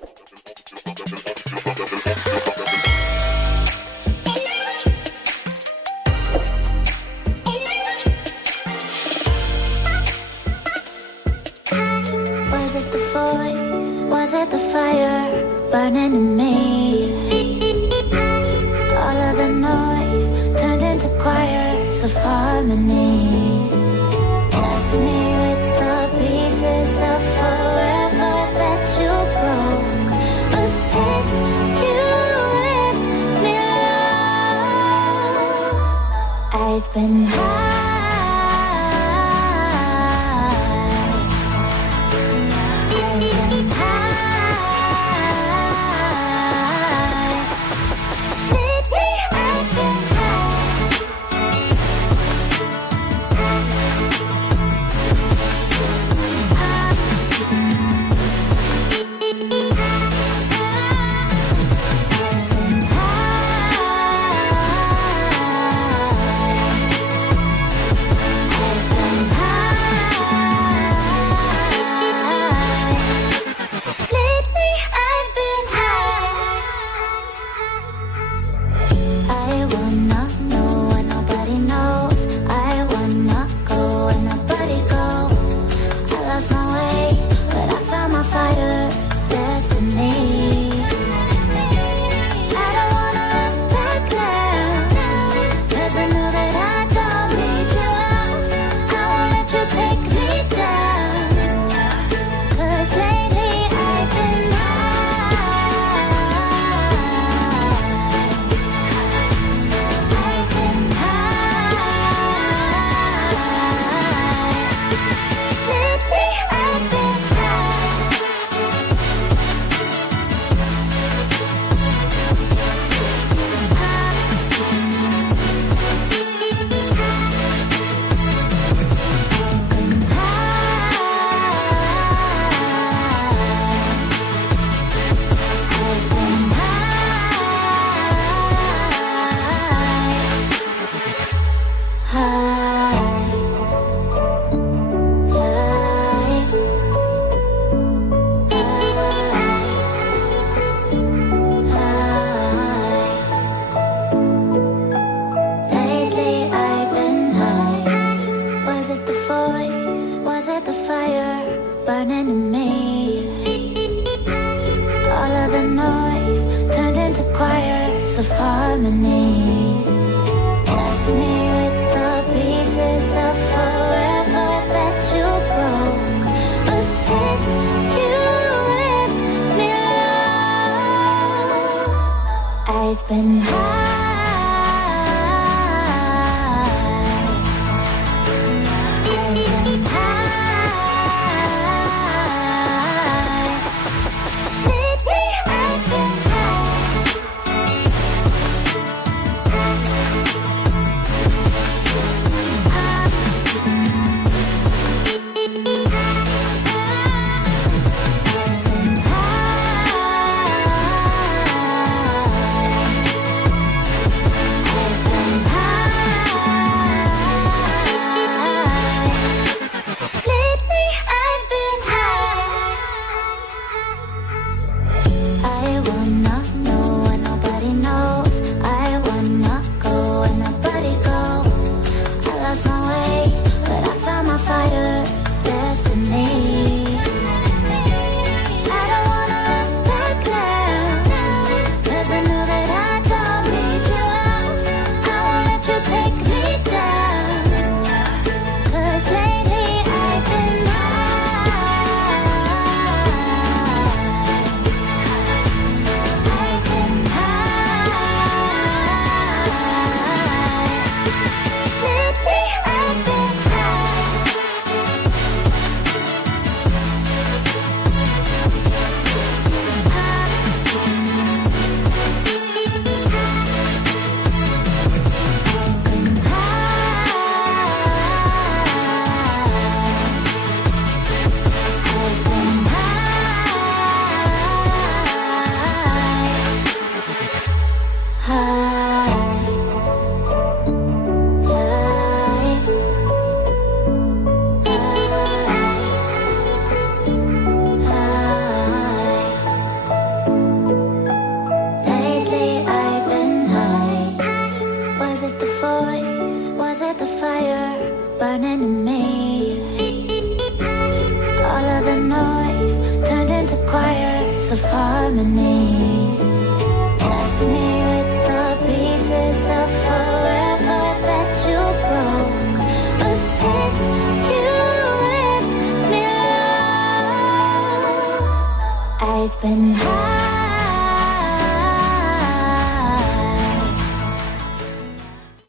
Was it the voice? Was it the fire burning in me? All of the noise turned into choirs of harmony. Left me with the pieces of forever that you broke. But since you left me alone, I've been high. Of harmony, left me with the pieces of forever that you broke. But since you left me alone, I've been high. voice? Was it the fire burning in me? All of the noise turned into choirs of harmony. Left me with the pieces of forever that you broke. But since you left me alone, I've been high.